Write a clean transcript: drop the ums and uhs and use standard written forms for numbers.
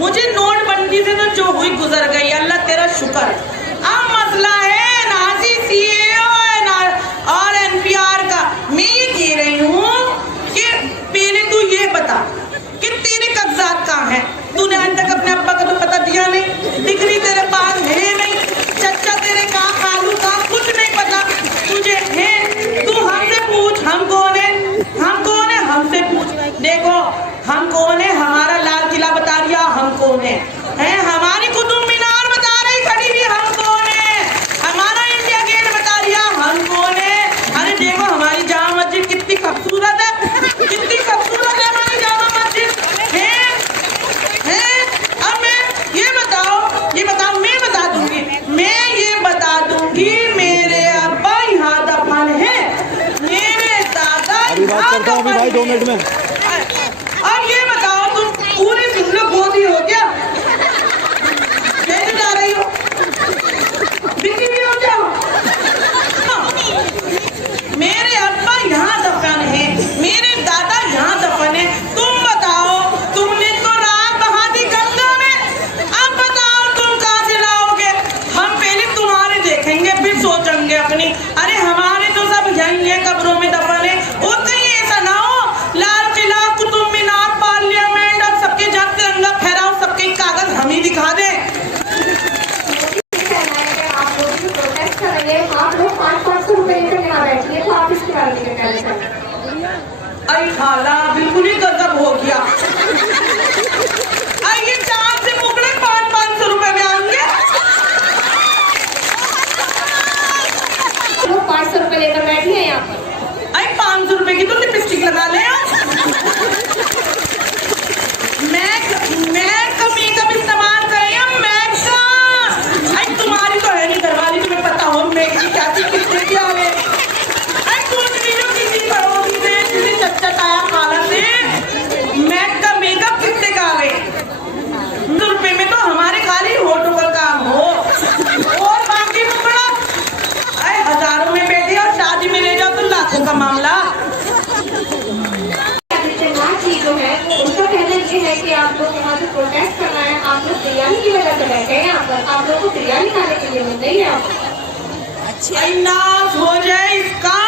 मुझे नोटबंदी से तो जो हुई गुजर गई, अल्लाह तेरा शुक्र। अब मसला है नाजी सीए और एनपीआर का। मैं ये कह रही हूँ कि पहले तू ये बता कि तेरे कागजात कहाँ हैं? तूने आज तक अपने अब्बा का तो पता दिया नहीं, डिग्री तेरे पास है नहीं, चचा तेरे कहाँ, खालू कहाँ, कुछ नहीं पता तुझे है। तू हमसे पूछ हम कौन है, हम कौन है, हमसे पूछ। देखो हम कौन है, हमारा लाल किला बता दिया हम कौन है, हमारी कुतुब मीनार बता रही खड़ी हुई हम कौन है, हमारा इंडिया गेट बता दिया हम कौन है। अरे देखो हमारी जामा मस्जिद कितनी खूबसूरत है, कितनी खूबसूरत है हमारी जामा मस्जिद है। अब मैं ये बताओ मैं बता दूंगी, मेरे अब्बा यहाँ दफन है, मेरे दादा यहाँ दफन है। 2 मिनट में अब ये बताओ तुम पूरी जिंदगी गोदी हो क्या? कैसे जा रही हो? बिकी भी हो क्या? मेरे अब्बा यहाँ दफन है, मेरे दादा यहाँ दफन है। तुम बताओ, तुमने तो रात बहा दी गंगा में, अब बताओ तुम कहाँ से लाओगे? हम पहले तुम्हारे देखेंगे फिर सोचेंगे अपनी। अरे हमारे तो सब यही है, कब्रों में दफन है। और कहीं ऐसा ना हो लाल किला, कुतुब मीनार, पार्लियामेंट और सबके जहाँ तिरंगा फहराओ, सबके कागज हम ही दिखा दें। अरे खाला बिल्कुल ही गजब हो गया। ये 4 से मुकड़े 500 रुपए में आएंगे। 500 रुपए लेकर बैठी है यहाँ पर। अरे 500 रुपए की तो लिपस्टिक लगा ले। मैक का मेकअप इस्तेमाल करें, मैक का। अरे तुम्हारी तो है नहीं घरवाली, तुम्हें पता हो मैक की क्या चीज कितने की आवे। अरे तुम किसी पड़ोसी से किसी चच्चा ताया खाला से मैक का मेकअप कितने का आवे? 100 रुपए में तो हमारे खाली होठों का काम हो और बाकी मुकड़ा अरे हजारों में बैठे और शादी में ले जाओ तो लाखों का मामला। जो है उनका कहना ये है कि आप लोग यहाँ से प्रोटेस्ट करना है, आप लोग बिरयानी की वजह से बैठे हैं यहाँ पर, आप लोग को बिरयानी खाने के लिए मिल रही है। अच्छा नाश हो जाए इसका।